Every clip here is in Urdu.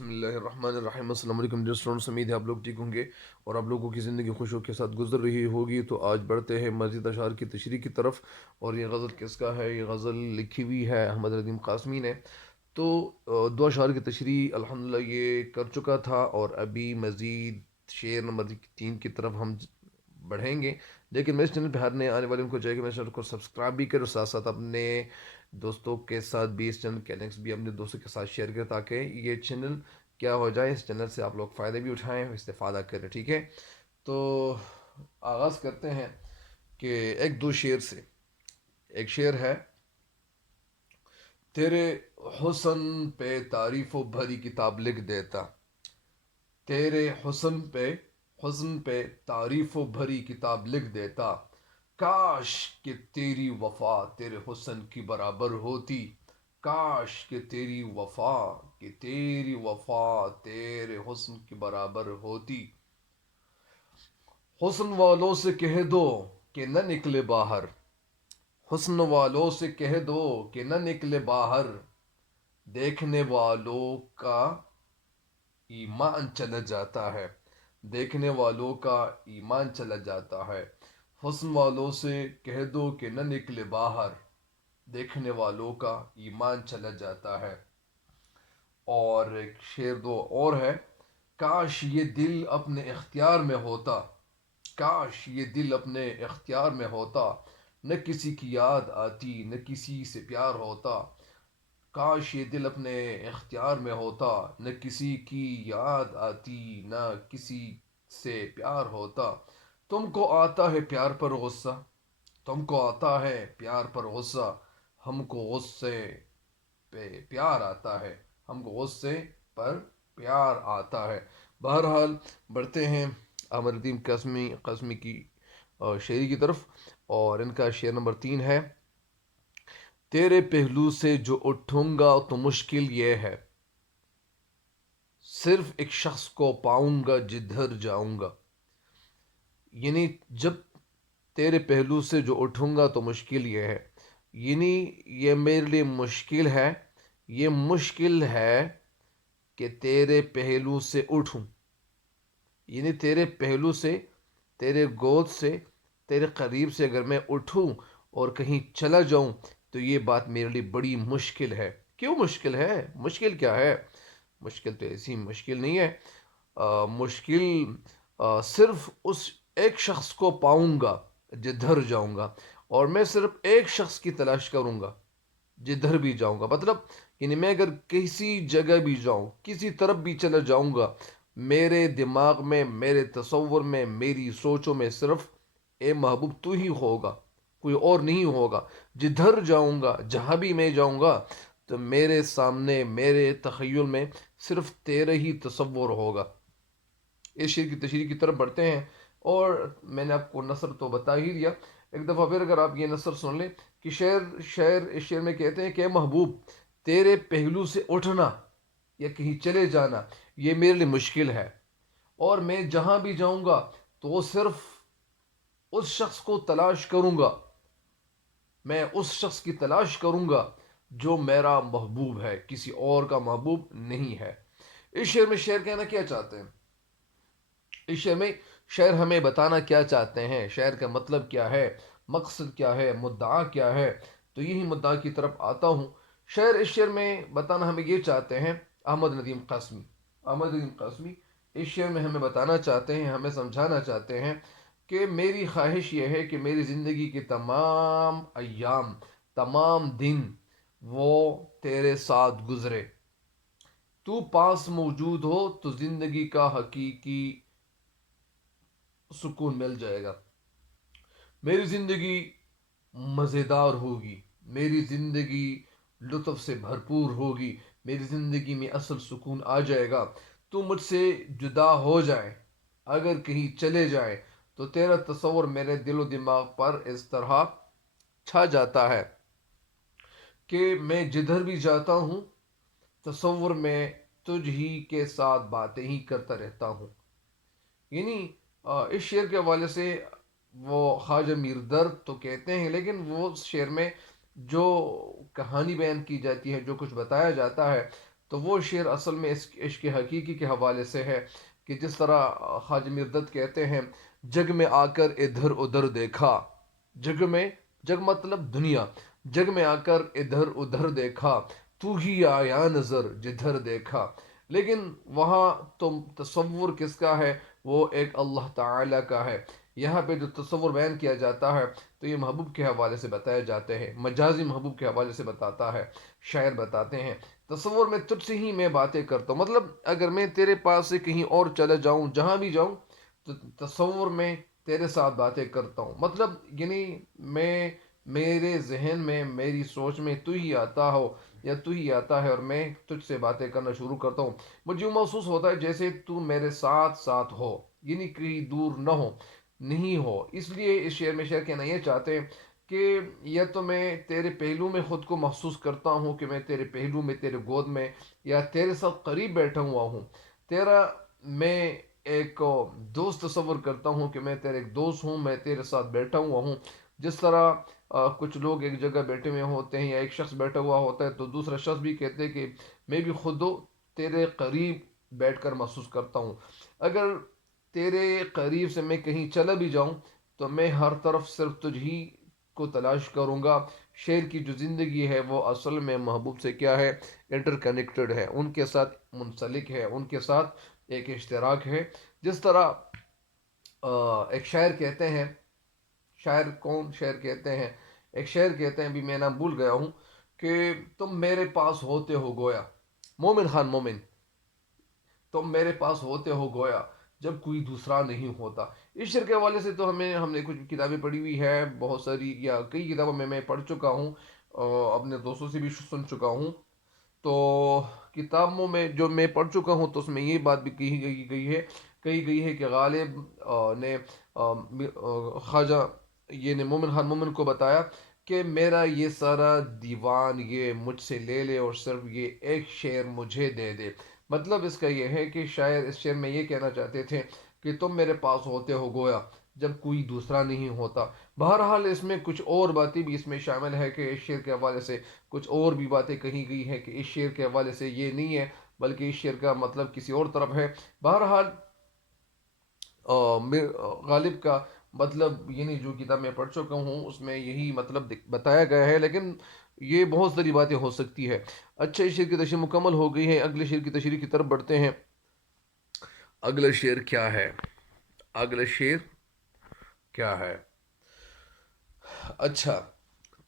بسم اللہ الرحمن الرحیم۔ السلام علیکم ڈیئر اسٹوڈنٹس، امید ہے آپ لوگ ٹھیک ہوں گے اور آپ لوگوں کی زندگی خوشیوں کے ساتھ گزر رہی ہوگی۔ تو آج بڑھتے ہیں مزید اشعار کی تشریح کی طرف، اور یہ غزل کس کا ہے؟ یہ غزل لکھی ہوئی ہے احمد ندیم قاسمی نے۔ تو دو اشعار کی تشریح الحمدللہ یہ کر چکا تھا، اور ابھی مزید شعر نمبر 3 کی طرف ہم بڑھیں گے۔ لیکن میرے چینل پہ ہر نئے آنے والے کو چاہیے کہ میرے چینل کو سبسکرائب بھی کرے، اور ساتھ ساتھ اپنے دوستوں کے ساتھ بھی اس چینل کے لنکس بھی اپنے دوستوں کے ساتھ شیئر کریں، تاکہ یہ چینل کیا ہو جائے، اس چینل سے آپ لوگ فائدے بھی اٹھائیں، استفادہ کریں، ٹھیک ہے؟ تو آغاز کرتے ہیں کہ ایک دو شعر سے۔ ایک شعر ہے: تیرے حسن پہ تعریف و بھری کتاب لکھ دیتا، تیرے حسن پہ تعریف و بھری کتاب لکھ دیتا، کاش کہ تیری وفا تیرے حسن کی برابر ہوتی، کاش کہ تیری وفا تیرے حسن کی برابر ہوتی۔ حسن والوں سے کہہ دو کہ نہ نکلے باہر، حسن والوں سے کہہ دو کہ نہ نکلے باہر، دیکھنے والوں کا ایمان چلا جاتا ہے، دیکھنے والوں کا ایمان چلا جاتا ہے۔ حسن والوں سے کہہ دو کہ نہ نکلے باہر، دیکھنے والوں کا ایمان چلا جاتا ہے۔ اور ایک شعر دو اور ہے: کاش یہ دل اپنے اختیار میں ہوتا، کاش یہ دل اپنے اختیار میں ہوتا، نہ کسی کی یاد آتی نہ کسی سے پیار ہوتا، کاش یہ دل اپنے اختیار میں ہوتا، نہ کسی کی یاد آتی نہ کسی سے پیار ہوتا۔ تم کو آتا ہے پیار پر غصہ، تم کو آتا ہے پیار پر غصہ، ہم کو غصے پہ پیار آتا ہے، ہم کو غصے پر پیار آتا ہے۔ بہرحال بڑھتے ہیں احمد ندیم قاسمی کی شاعری کی طرف، اور ان کا شعر نمبر 3 ہے: تیرے پہلو سے جو اٹھوں گا تو مشکل یہ ہے، صرف ایک شخص کو پاؤں گا جدھر جاؤں گا۔ یعنی جب تیرے پہلو سے جو اٹھوں گا تو مشکل یہ ہے، یعنی یہ میرے لیے مشکل ہے، یہ مشکل ہے کہ تیرے پہلو سے اٹھوں، یعنی تیرے پہلو سے، تیرے گود سے، تیرے قریب سے اگر میں اٹھوں اور کہیں چلا جاؤں تو یہ بات میرے لیے بڑی مشکل ہے۔ کیوں مشکل ہے؟ مشکل کیا ہے؟ مشکل تو ایسی مشکل نہیں ہے، مشکل صرف اس ایک شخص کو پاؤں گا جدھر جاؤں گا، اور میں صرف ایک شخص کی تلاش کروں گا جدھر بھی جاؤں گا۔ مطلب یعنی میں اگر کسی جگہ بھی جاؤں، کسی طرف بھی چلا جاؤں گا، میرے دماغ میں، میرے تصور میں، میری سوچوں میں صرف اے محبوب تو ہی ہوگا، کوئی اور نہیں ہوگا۔ جدھر جاؤں گا، جہاں بھی میں جاؤں گا، تو میرے سامنے، میرے تخیل میں صرف تیرا ہی تصور ہوگا۔ اس شعر کی تشریح کی طرف بڑھتے ہیں، اور میں نے آپ کو نثر تو بتا ہی دیا، ایک دفعہ پھر اگر آپ یہ نثر سن لیں کہ اس شعر میں کہتے ہیں کہ اے محبوب، تیرے پہلو سے اٹھنا یا کہیں چلے جانا یہ میرے لیے مشکل ہے، اور میں جہاں بھی جاؤں گا تو وہ صرف اس شخص کو تلاش کروں گا، میں اس شخص کی تلاش کروں گا جو میرا محبوب ہے، کسی اور کا محبوب نہیں ہے۔ اس شعر میں شعر کہنا کیا چاہتے ہیں؟ اس شعر میں شعر ہمیں بتانا کیا چاہتے ہیں؟ شعر کا مطلب کیا ہے؟ مقصد کیا ہے؟ مدعا کیا ہے؟ تو یہی مدعا کی طرف آتا ہوں۔ اس شعر میں بتانا ہمیں یہ چاہتے ہیں احمد ندیم قاسمی اس شعر میں ہمیں بتانا چاہتے ہیں، ہمیں سمجھانا چاہتے ہیں کہ میری خواہش یہ ہے کہ میری زندگی کے تمام ایام، تمام دن وہ تیرے ساتھ گزرے، تو پاس موجود ہو تو زندگی کا حقیقی سکون مل جائے گا، میری زندگی مزیدار ہوگی، میری زندگی لطف سے بھرپور ہوگی، میری زندگی میں اصل سکون آ جائے گا۔ تو مجھ سے جدا ہو جائے، اگر کہیں چلے جائے، تو تیرا تصور میرے دل و دماغ پر اس طرح چھا جاتا ہے کہ میں جدھر بھی جاتا ہوں تصور میں تجھ ہی کے ساتھ باتیں ہی کرتا رہتا ہوں۔ یعنی اس شعر کے حوالے سے وہ خواجہ میر درد تو کہتے ہیں، لیکن وہ شعر میں جو کہانی بیان کی جاتی ہے، جو کچھ بتایا جاتا ہے، تو وہ شعر اصل میں اس عشق حقیقی کے حوالے سے ہے کہ جس طرح خواجہ مردد کہتے ہیں، جگ میں آ کر ادھر ادھر دیکھا، جگ میں، جگ مطلب دنیا، جگ میں آ کر ادھر ادھر دیکھا، تو ہی آیا نظر جدھر دیکھا. لیکن وہاں تو تصور کس کا ہے؟ وہ ایک اللہ تعالی کا ہے. یہاں پہ جو تصور بیان کیا جاتا ہے تو یہ محبوب کے حوالے سے بتائے جاتے ہیں، مجازی محبوب کے حوالے سے بتاتا ہے. شاعر بتاتے ہیں تصور میں تجھ سے ہی میں باتیں کرتا ہوں، مطلب اگر میں تیرے پاس سے کہیں اور چلے جاؤں، جہاں بھی جاؤں، تو تصور میں تیرے ساتھ باتیں کرتا ہوں. مطلب یعنی میں، میرے ذہن میں، میری سوچ میں تو ہی آتا ہو یا تو ہی آتا ہے اور میں تجھ سے باتیں کرنا شروع کرتا ہوں. مجھے یوں محسوس ہوتا ہے جیسے تو میرے ساتھ ساتھ ہو، یعنی کہیں دور نہ ہو، نہیں ہو. اس لیے اس شعر میں شعر کہنا یہ چاہتے ہیں کہ یا تو میں تیرے پہلو میں خود کو محسوس کرتا ہوں کہ میں تیرے پہلو میں، تیرے گود میں، یا تیرے ساتھ قریب بیٹھا ہوا ہوں. تیرا میں ایک دوست تصور کرتا ہوں کہ میں تیرے ایک دوست ہوں، میں تیرے ساتھ بیٹھا ہوا ہوں. جس طرح کچھ لوگ ایک جگہ بیٹھے ہوئے ہوتے ہیں یا ایک شخص بیٹھا ہوا ہوتا ہے تو دوسرا شخص بھی کہتے ہیں کہ میں بھی خود تیرے قریب بیٹھ کر محسوس کرتا ہوں. اگر تیرے قریب سے میں کہیں چلا بھی جاؤں تو میں ہر طرف صرف تجھ ہی کو تلاش کروں گا. شعر کی جو زندگی ہے وہ اصل میں محبوب سے کیا ہے؟ انٹر کنیکٹڈ ہے، ان کے ساتھ منسلک ہے، ان کے ساتھ ایک اشتراک ہے. جس طرح ایک شاعر کہتے ہیں، شاعر کون شعر کہتے ہیں، ایک شعر کہتے ہیں، بھی میں نام بھول گیا ہوں، کہ تم میرے پاس ہوتے ہو گویا، مومن خان مومن، تم میرے پاس ہوتے ہو گویا جب کوئی دوسرا نہیں ہوتا. اس شعر کے حوالے سے تو ہم نے کچھ کتابیں پڑھی ہوئی ہے بہت ساری، یا کئی کتابوں میں پڑھ چکا ہوں، اپنے دوستوں سے بھی سن چکا ہوں. تو کتابوں میں جو میں پڑھ چکا ہوں تو اس میں یہ بات بھی کہی گئی ہے کہ غالب نے خواجہ یہ نے مومن خان مومن کو بتایا کہ میرا یہ سارا دیوان یہ مجھ سے لے لے اور صرف یہ ایک شعر مجھے دے دے. مطلب اس کا یہ ہے کہ شاعر اس شعر میں یہ کہنا چاہتے تھے کہ تم میرے پاس ہوتے ہو گویا جب کوئی دوسرا نہیں ہوتا. بہرحال اس میں کچھ اور باتیں بھی اس میں شامل ہے کہ اس شعر کے حوالے سے کچھ اور بھی باتیں کہی گئی ہیں کہ اس شعر کے حوالے سے یہ نہیں ہے بلکہ اس شعر کا مطلب کسی اور طرف ہے. بہرحال غالب کا مطلب یعنی جو کتاب میں پڑھ چکا ہوں اس میں یہی مطلب بتایا گیا ہے، لیکن یہ بہت ساری باتیں ہو سکتی ہے. اچھا، اس شعر کی تشریح مکمل ہو گئی ہے، اگلے شعر کی تشریح کی طرف بڑھتے ہیں. اگلا شعر کیا ہے؟ اگلا شعر کیا ہے؟ اچھا،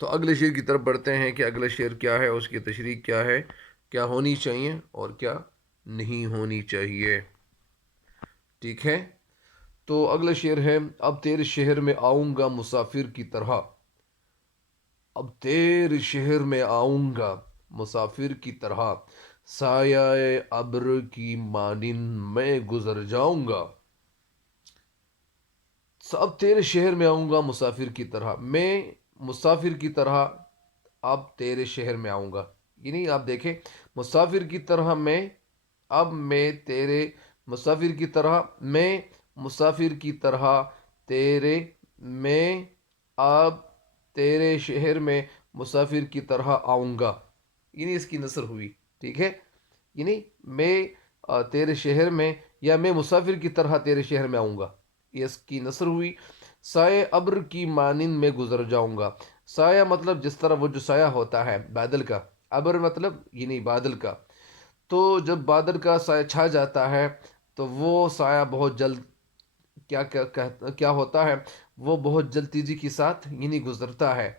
تو اگلے شعر کی طرف بڑھتے ہیں کہ اگلا شعر کیا ہے، اس کی تشریح کیا ہے، کیا ہونی چاہیے اور کیا نہیں ہونی چاہیے. ٹھیک ہے، تو اگلا شعر ہے: اب تیرے شہر میں آؤں گا مسافر کی طرح، اب تیرے شہر میں آؤں گا مسافر کی طرح، سایہ ابر کی مانند میں گزر جاؤں گا. اب تیرے شہر میں آؤں گا مسافر کی طرح، میں مسافر کی طرح اب تیرے شہر میں آؤں گا. یعنی آپ دیکھیں، مسافر کی طرح میں، اب میں تیرے مسافر کی طرح، میں مسافر کی طرح تیرے، میں اب تیرے شہر میں مسافر کی طرح آؤں گا. یعنی اس کی نثر ہوئی. ٹھیک ہے، یعنی میں تیرے شہر میں، یا میں مسافر کی طرح تیرے شہر میں آؤں گا، یہ اس کی نثر ہوئی. سایہ ابر کی مانند میں گزر جاؤں گا. سایہ مطلب جس طرح وہ جو سایہ ہوتا ہے بادل کا، ابر مطلب یعنی بادل کا. تو جب بادل کا سایہ چھا جاتا ہے تو وہ سایہ بہت جلد کیا ہوتا ہے، وہ بہت جلد تیزی کے ساتھ یعنی گزرتا ہے.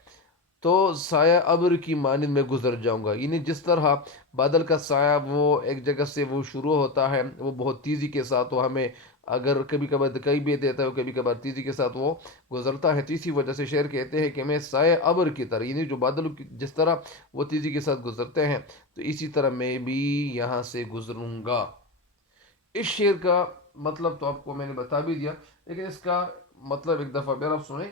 تو سایہ ابر کی مانند میں گزر جاؤں گا، یعنی جس طرح بادل کا سایہ وہ ایک جگہ سے وہ شروع ہوتا ہے، وہ بہت تیزی کے ساتھ وہ ہمیں اگر کبھی کبھار دکھائی بھی دیتا ہے، کبھی کبھار تیزی کے ساتھ وہ گزرتا ہے. تو اسی وجہ سے شعر کہتے ہیں کہ میں سایہ ابر کی طرح، یعنی جو بادل جس طرح وہ تیزی کے ساتھ گزرتے ہیں تو اسی طرح میں بھی یہاں سے گزروں گا. اس شعر کا مطلب تو آپ کو میں نے بتا بھی دیا، لیکن اس کا مطلب ایک دفعہ پھر آپ سنیں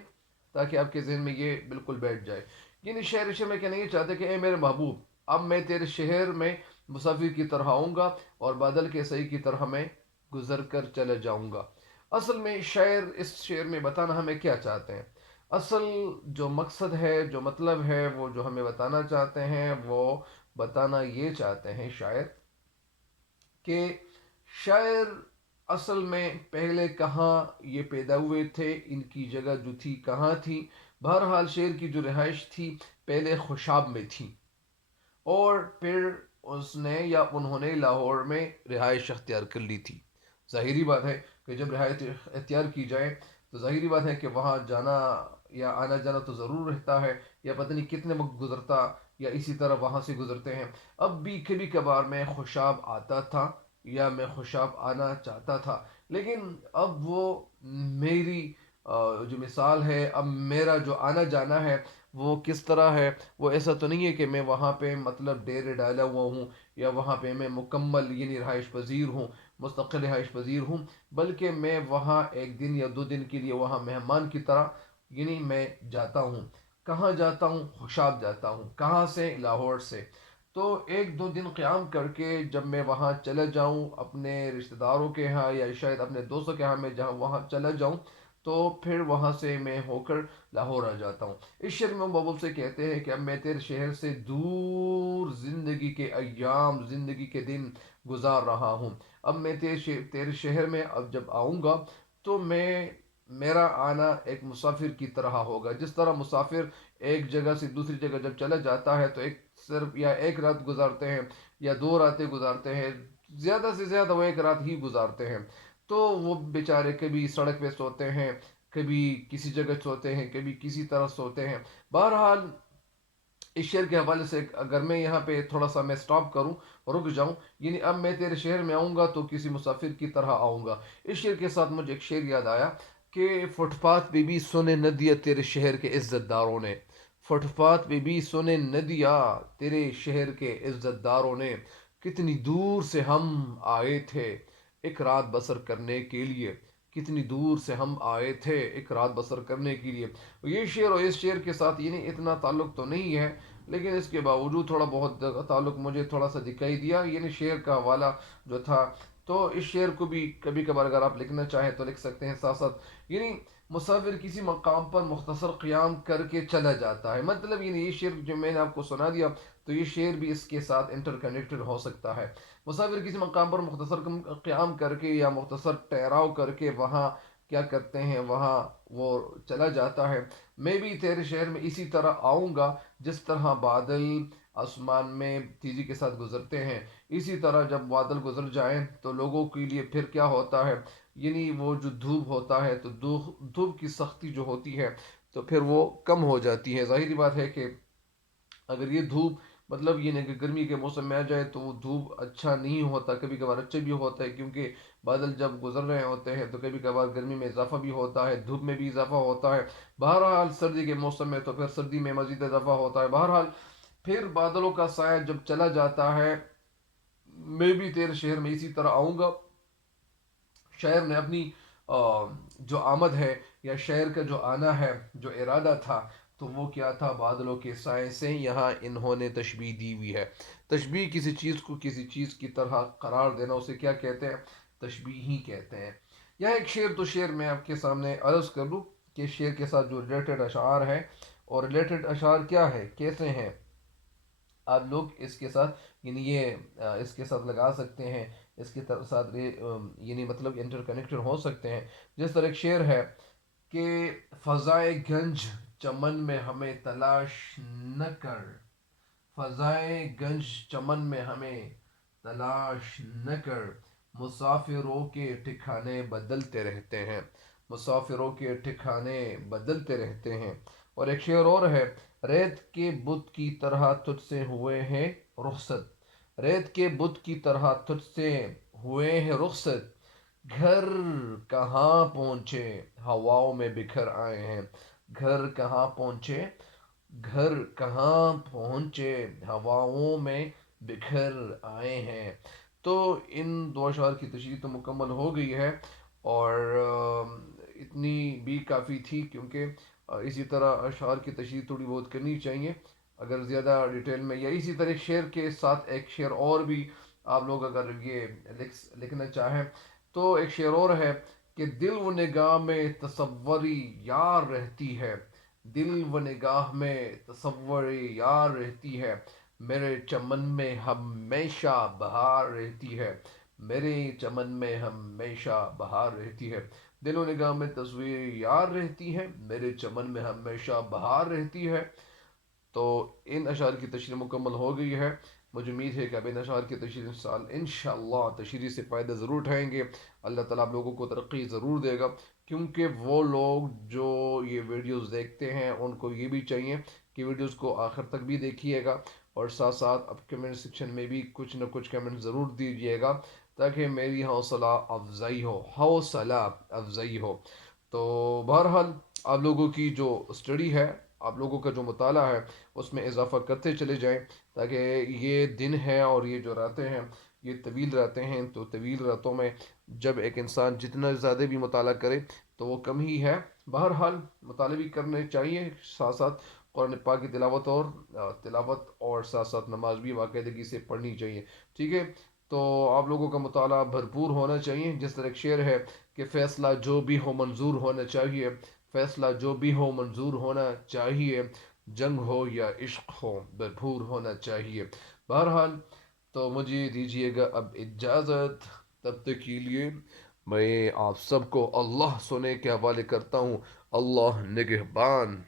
تاکہ آپ کے ذہن میں یہ بالکل بیٹھ جائے. یعنی شعر میں کہنا یہ چاہتے کہ اے میرے محبوب، اب میں تیرے شہر میں مسافر کی طرح آؤں گا اور بادل کے سائی کی طرح میں گزر کر چلے جاؤں گا. اصل میں شاعر اس شعر میں بتانا ہمیں کیا چاہتے ہیں، اصل جو مقصد ہے، جو مطلب ہے، وہ جو ہمیں بتانا چاہتے ہیں، وہ بتانا یہ چاہتے ہیں شاعر کہ شاعر اصل میں پہلے کہاں یہ پیدا ہوئے تھے، ان کی جگہ جو تھی کہاں تھی. بہرحال شعر کی جو رہائش تھی پہلے خوشاب میں تھی، اور پھر اس نے یا انہوں نے لاہور میں رہائش اختیار کر لی تھی. ظاہری بات ہے کہ جب رہائش اختیار کی جائے تو ظاہری بات ہے کہ وہاں جانا یا آنا جانا تو ضرور رہتا ہے، یا پتہ نہیں کتنے وقت گزرتا، یا اسی طرح وہاں سے گزرتے ہیں. اب بھی کبھی کبھار میں خوشاب آتا تھا یا میں خوشاب آنا چاہتا تھا، لیکن اب وہ میری جو مثال ہے، اب میرا جو آنا جانا ہے وہ کس طرح ہے. وہ ایسا تو نہیں ہے کہ میں وہاں پہ مطلب ڈیرے ڈالا ہوا ہوں، یا وہاں پہ میں مکمل یعنی رہائش پذیر ہوں، مستقل رہائش پذیر ہوں، بلکہ میں وہاں ایک دن یا 2 دن کے لیے وہاں مہمان کی طرح یعنی میں جاتا ہوں. کہاں جاتا ہوں؟ خوشاب جاتا ہوں. کہاں سے؟ لاہور سے. تو 1-2 دن قیام کر کے جب میں وہاں چلا جاؤں اپنے رشتہ داروں کے ہاں، یا شاید اپنے دوستوں کے ہاں میں جہاں وہاں چلا جاؤں، تو پھر وہاں سے میں ہو کر لاہور آ جاتا ہوں. اس شعر میں بابل سے کہتے ہیں کہ اب میں تیرے شہر سے دور زندگی کے ایام، زندگی کے دن گزار رہا ہوں. اب میں تیرے شہر میں اب جب آؤں گا تو میرا آنا ایک مسافر کی طرح ہوگا. جس طرح مسافر ایک جگہ سے دوسری جگہ جب چلا جاتا ہے تو صرف یا ایک رات گزارتے ہیں یا 2 راتیں گزارتے ہیں، زیادہ سے زیادہ وہ ایک رات ہی گزارتے ہیں. تو وہ بیچارے کبھی سڑک پہ سوتے ہیں، کبھی کسی جگہ سوتے ہیں، کبھی کسی طرح سوتے ہیں. بہرحال اس شعر کے حوالے سے اگر میں یہاں پہ تھوڑا سا میں سٹاپ کروں، رک جاؤں، یعنی اب میں تیرے شہر میں آؤں گا تو کسی مسافر کی طرح آؤں گا. اس شعر کے ساتھ مجھے ایک شعر یاد آیا کہ فٹ پاتھ پہ بھی سونے ندیہ تیرے شہر کے عزت داروں نے. فٹ پاتھ پہ بھی سونے ندیہ تیرے شہر کے عزت داروں نے. کتنی دور سے ہم آئے تھے ایک رات بسر کرنے کے لیے. کتنی دور سے ہم آئے تھے ایک رات بسر کرنے کے لیے. یہ شعر اور اس شعر کے ساتھ یعنی اتنا تعلق تو نہیں ہے، لیکن اس کے باوجود تھوڑا بہت تعلق مجھے تھوڑا سا دکھائی دیا. یعنی شعر کا حوالہ جو تھا، تو اس شعر کو بھی کبھی کبھار اگر آپ لکھنا چاہیں تو لکھ سکتے ہیں. ساتھ ساتھ یعنی مسافر کسی مقام پر مختصر قیام کر کے چلا جاتا ہے، مطلب یعنی یہ شعر جو میں نے آپ کو سنا دیا تو یہ شعر بھی اس کے ساتھ انٹر کنیکٹڈ ہو سکتا ہے. مسافر کسی مقام پر مختصر قیام کر کے یا مختصر ٹھہراؤ کر کے وہاں کیا کرتے ہیں، وہاں وہ چلا جاتا ہے. میں بھی تیرے شہر میں اسی طرح آؤں گا جس طرح بادل آسمان میں تیزی کے ساتھ گزرتے ہیں. اسی طرح جب بادل گزر جائیں تو لوگوں کے لیے پھر کیا ہوتا ہے، یعنی وہ جو دھوپ ہوتا ہے تو دھوپ کی سختی جو ہوتی ہے تو پھر وہ کم ہو جاتی ہے. ظاہری بات ہے کہ اگر یہ دھوپ مطلب یہ نہیں کہ گرمی کے موسم میں آ جائے تو وہ دھوپ اچھا نہیں ہوتا، کبھی کبھار اچھا بھی ہوتا ہے کیونکہ بادل جب گزر رہے ہوتے ہیں تو کبھی کبھار گرمی میں اضافہ بھی ہوتا ہے، دھوپ میں بھی اضافہ ہوتا ہے. بہرحال سردی کے موسم میں تو پھر سردی میں مزید اضافہ ہوتا ہے. بہرحال پھر بادلوں کا سایہ جب چلا جاتا ہے، میں بھی تیرے شہر میں اسی طرح آؤں گا. شاعر نے اپنی جو آمد ہے یا شاعر کا جو آنا ہے، جو ارادہ تھا، تو وہ کیا تھا؟ بادلوں کے سائے سے یہاں انہوں نے تشبیہ دی ہوئی ہے. تشبیہ کسی چیز کو کسی چیز کی طرح قرار دینا، اسے کیا کہتے ہیں؟ تشبیہ ہی کہتے ہیں. یہاں ایک شعر تو شعر میں آپ کے سامنے عرض کر لوں کہ شعر کے ساتھ جو ریلیٹڈ اشعار ہے، اور ریلیٹڈ اشعار کیا ہے، کیسے ہیں، آپ لوگ اس کے ساتھ یعنی یہ اس کے ساتھ لگا سکتے ہیں، اس کے ساتھ یعنی مطلب انٹر کنیکٹڈ ہو سکتے ہیں. جس طرح ایک شعر ہے کہ فضائے گنج چمن میں ہمیں تلاش نہ کر. فضائے گنج چمن میں ہمیں تلاش نہ کر. مسافروں کے ٹھکانے بدلتے رہتے ہیں. مسافروں کے ٹھکانے بدلتے رہتے ہیں. اور ایک شعر اور ہے، ریت کے بت کی طرح تجھ سے ہوئے ہیں رخصت. ریت کے بت کی طرح تجھ سے ہوئے ہیں رخصت. گھر کہاں پہنچے ہواؤں میں بکھر آئے ہیں. گھر کہاں پہنچے، گھر کہاں پہنچے ہواؤں میں بکھر آئے ہیں. تو ان 2 اشعار کی تشریح تو مکمل ہو گئی ہے، اور اتنی بھی کافی تھی کیونکہ اسی طرح اشعار کی تشریح تھوڑی بہت کرنی چاہیے اگر زیادہ ڈیٹیل میں. یا اسی طرح شعر کے ساتھ ایک شعر اور بھی آپ لوگ اگر یہ لکھنا چاہیں تو ایک شعر اور ہے کہ دل و نگاہ میں تصوری یار رہتی ہے. دل و نگاہ میں تصوری یار رہتی ہے. میرے چمن میں ہمیشہ بہار رہتی ہے. میرے چمن میں ہمیشہ بہار رہتی ہے، دل و نگاہ میں تصویر یار رہتی ہے، میرے چمن میں ہمیشہ بہار رہتی ہے۔ تو ان اشعار کی تشریح مکمل ہو گئی ہے۔ مجھے امید ہے کہ اب ان اشعار کی تشریح اس سال انشاءاللہ تشریح سے فائدہ ضرور اٹھائیں گے۔ اللہ تعالیٰ آپ لوگوں کو ترقی ضرور دے گا، کیونکہ وہ لوگ جو یہ ویڈیوز دیکھتے ہیں ان کو یہ بھی چاہیے کہ ویڈیوز کو آخر تک بھی دیکھیے گا، اور ساتھ ساتھ اب کمنٹ سیکشن میں بھی کچھ نہ کچھ کمنٹ ضرور دیجیے گا، تاکہ میری حوصلہ افزائی ہو۔ تو بہرحال آپ لوگوں کی جو اسٹڈی ہے، آپ لوگوں کا جو مطالعہ ہے، اس میں اضافہ کرتے چلے جائیں، تاکہ یہ دن ہے اور یہ جو راتیں ہیں یہ طویل رہتے ہیں، تو طویل راتوں میں جب ایک انسان جتنا زیادہ بھی مطالعہ کرے تو وہ کم ہی ہے۔ بہرحال مطالعہ بھی کرنے چاہیے، ساتھ ساتھ قرآن پاک کی تلاوت اور ساتھ ساتھ نماز بھی باقاعدگی سے پڑھنی چاہیے، ٹھیک ہے؟ تو آپ لوگوں کا مطالعہ بھرپور ہونا چاہیے، جس طرح ایک شعر ہے کہ فیصلہ جو بھی ہو منظور ہونا چاہیے، فیصلہ جو بھی ہو منظور ہونا چاہیے، جنگ ہو یا عشق ہو بھرپور ہونا چاہیے۔ بہرحال تو مجھے دیجیے گا اب اجازت، تب تک کے لیے میں آپ سب کو اللہ سنے کے حوالے کرتا ہوں۔ اللہ نگہبان۔